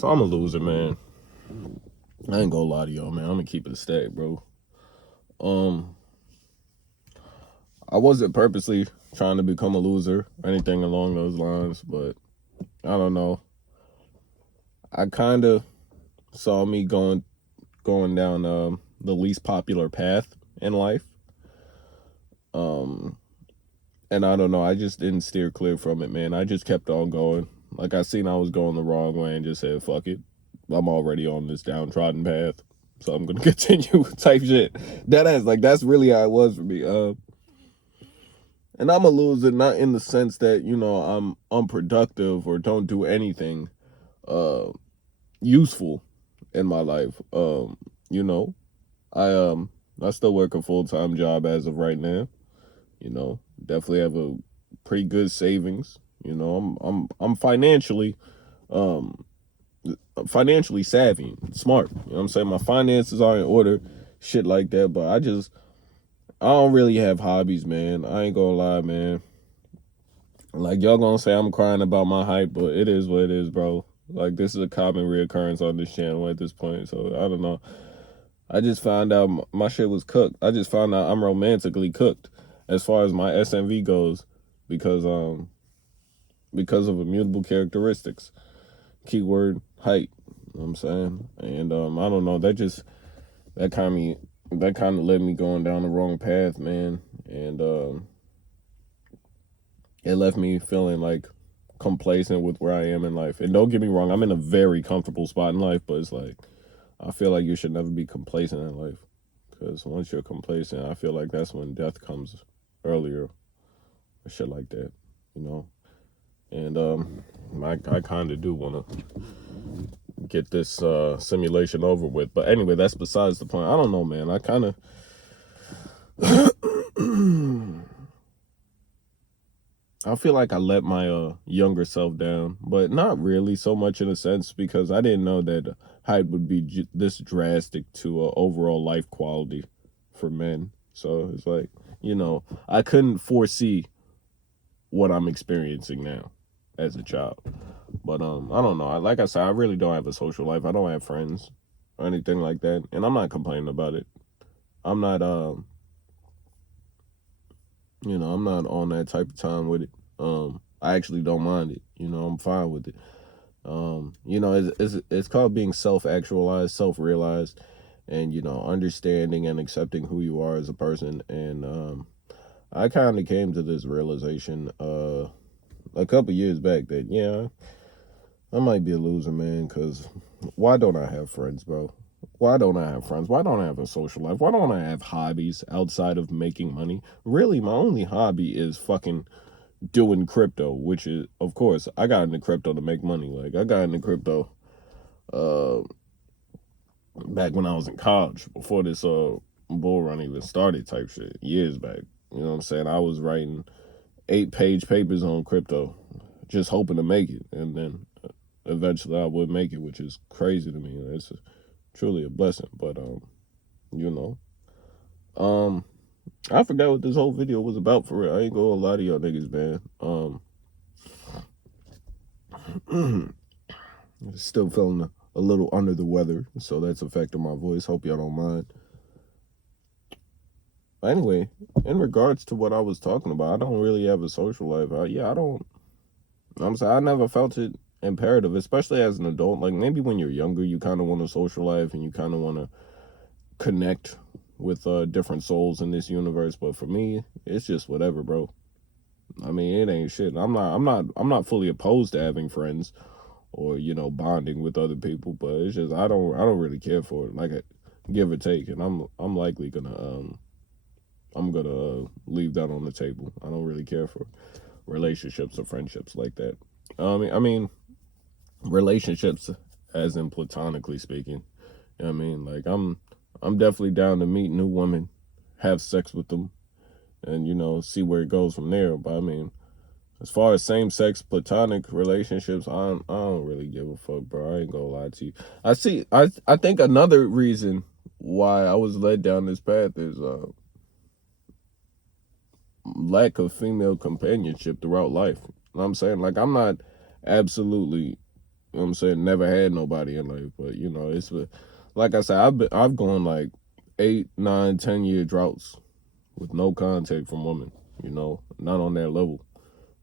So I'm a loser, man. I ain't gonna lie to y'all, man. I'm gonna keep it a stack, bro. Um, I wasn't purposely trying to become a loser or anything along those lines, but I don't know. I kind of saw me going down the least popular path in life. Um, and I don't know. I just didn't steer clear from it, man. I just kept on going. Like I seen I was going the wrong way and just said, "Fuck it. I'm already on this downtrodden path, so I'm gonna continue." Type shit. That's really how it was for me. And I'm a loser, not in the sense that I'm unproductive or don't do anything uh useful in my life. You know, I I still work a full-time job as of right now. Definitely have a pretty good savings. I'm um financially savvy, smart. You know what I'm saying? My finances are in order, shit like that. But I don't really have hobbies, man. I ain't gonna lie, man. Like y'all gonna say I'm crying about my height, but it is what it is, bro. Like this is a common reoccurrence on this channel at this point. So I don't know. I just found out my shit was cooked. I just found out I'm romantically cooked as far as my SMV goes because because of immutable characteristics. Keyword height. You know what I'm saying? And I don't know, that kind of led me going down the wrong path, man. And it left me feeling like complacent with where I am in life. And don't get me wrong, I'm in a very comfortable spot in life, but it's like I feel like you should never be complacent in life. Because once you're complacent, I feel like that's when death comes earlier or shit like that, you know. And I kind of do want to get this simulation over with. But anyway, that's besides the point. I don't know, man. I kind of I feel like I let my younger self down, but not really so much in a sense because I didn't know that height would be this drastic to overall life quality for men. So it's like, I couldn't foresee what I'm experiencing now as a child. But I don't know. Like I said, I really don't have a social life. I don't have friends or anything like that, and I'm not complaining about it. I'm not I'm not on that type of time with it. I actually don't mind it. I'm fine with it. It's called being self-actualized, self-realized, and understanding and accepting who you are as a person. And I kind of came to this realization a couple years back that I might be a loser, man. Because why don't I have friends, bro? Why don't I have friends? Why don't I have a social life? Why don't I have hobbies outside of making money? Really, my only hobby is fucking doing crypto, which is, of course, I got into crypto to make money. Like, I got into crypto uh, back when I was in college, before this bull run even started type shit, years back. You know what I'm saying? I was writing 8-page papers on crypto, just hoping to make it. And then eventually I would make it, which is crazy to me. It's truly a blessing. But, you know, um, I forgot what this whole video was about for real. I ain't gonna lie to y'all niggas, man. Still feeling a little under the weather, so that's affecting my voice. Hope y'all don't mind. Anyway, in regards to what I was talking about, I don't really have a social life. I don't. I'm saying I never felt it imperative, especially as an adult. Like maybe when you're younger, you kind of want a social life and you kind of want to connect with different souls in this universe. But for me, it's just whatever, bro. I mean, it ain't shit. I'm not fully opposed to having friends or bonding with other people, but it's just I don't really care for it. Like give or take, and I'm likely gonna leave that on the table. I don't really care for relationships or friendships like that. I mean relationships as in platonically speaking. I mean, like I'm definitely down to meet new women, have sex with them, and see where it goes from there. But I mean, as far as same-sex platonic relationships, I don't really give a fuck, bro. I ain't gonna lie to you. I think another reason why I was led down this path is lack of female companionship throughout life. You know what I'm saying? Like I'm not absolutely You know what I'm saying? Never had nobody in life, but you know, it's like I said, I've gone like 8, 9, 10 year droughts with no contact from women. You know, not on that level.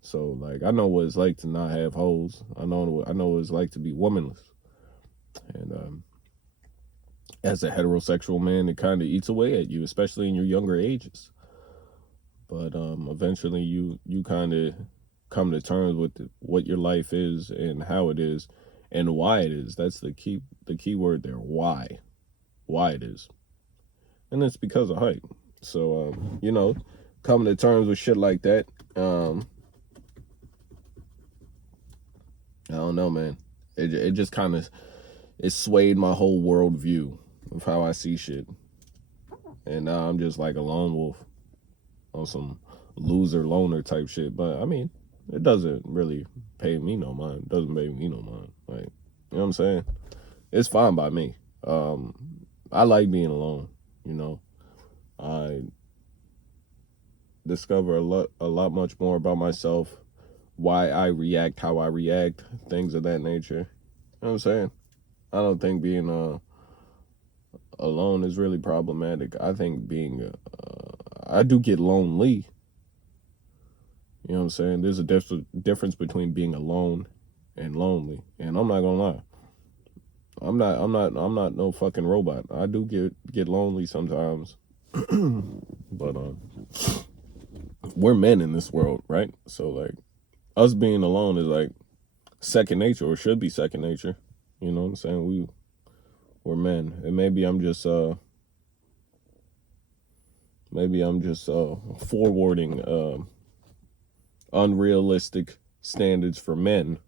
So like, I know what it's like to not have hoes. I know what it's like to be womanless. And as a heterosexual man, it kind of eats away at you, especially in your younger ages. But eventually, you kind of come to terms with what your life is and how it is and why it is. That's the key word there. Why it is, and it's because of height. So you know, coming to terms with shit like that. I don't know, man. It just kind of it swayed my whole worldview of how I see shit, and now I'm just like a lone wolf on some loser loner type shit. But I mean, it doesn't really pay me no mind. It doesn't pay me no mind. Like, you know what I'm saying? It's fine by me. I like being alone. You know, I discover a lot much more about myself, why I react, how I react, things of that nature. You know what I'm saying? I don't think being alone is really problematic. I think being I do get lonely. You know what I'm saying? There's a difference between being alone and lonely. And I'm not gonna lie. I'm not no fucking robot. I do get lonely sometimes. But we're men in this world, right? So like us being alone is like second nature, or should be second nature. You know what I'm saying? We're men. And maybe I'm just forwarding unrealistic standards for men,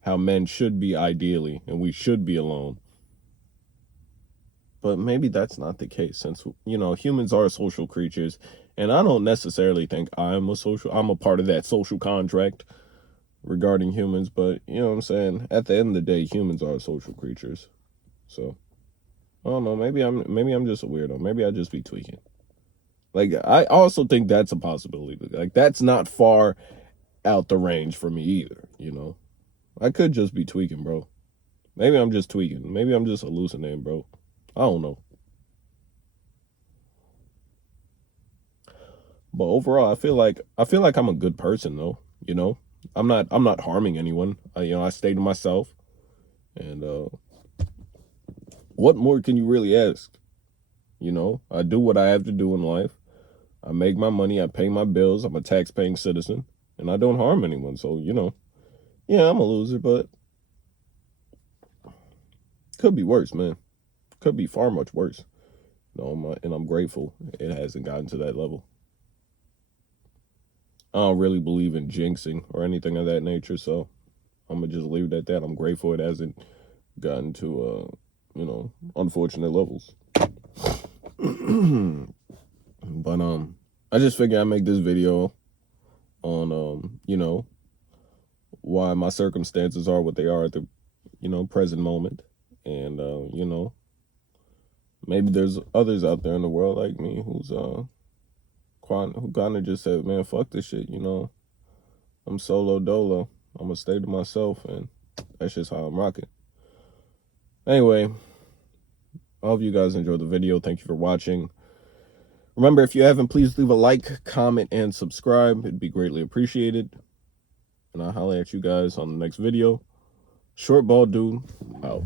how men should be ideally, and we should be alone. But maybe that's not the case, since you know humans are social creatures, and I don't necessarily think I'm a part of that social contract regarding humans. But you know what I'm saying? At the end of the day, humans are social creatures. So I don't know. Maybe I'm just a weirdo. Maybe I just be tweaking. Like, I also think that's a possibility. Like, that's not far out the range for me either. You know, I could just be tweaking, bro. Maybe I'm just tweaking. Maybe I'm just hallucinating, bro. I don't know. But overall, I feel like I'm a good person though. You know, I'm not harming anyone. I stay to myself, and what more can you really ask? You know, I do what I have to do in life. I make my money. I pay my bills. I'm a tax-paying citizen, and I don't harm anyone. So you know, yeah, I'm a loser, but could be worse, man. Could be far much worse. No, and I'm grateful it hasn't gotten to that level. I don't really believe in jinxing or anything of that nature, so I'm gonna just leave it at that. I'm grateful it hasn't gotten to unfortunate levels. But I just figured I'd make this video on why my circumstances are what they are at the present moment, and maybe there's others out there in the world like me who kind of just said, man, fuck this shit. I'm solo dolo. I'm gonna stay to myself, and that's just how I'm rocking. Anyway, I hope you guys enjoyed the video. Thank you for watching. Remember, if you haven't, please leave a like, comment, and subscribe. It'd be greatly appreciated. And I'll holler at you guys on the next video. Short Ball Dude, out.